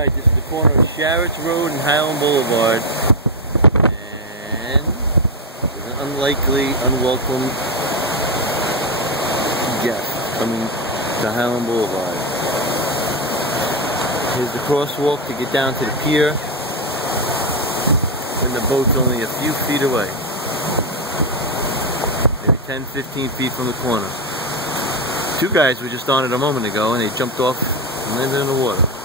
Alright, this is the corner of Sharrots Road and Hylan Boulevard. And there's an unlikely, unwelcome guest coming to Hylan Boulevard. Here's the crosswalk to get down to the pier. And the boat's only a few feet away. Maybe 10-15 feet from the corner. Two guys were just on it a moment ago and they jumped off and landed in the water.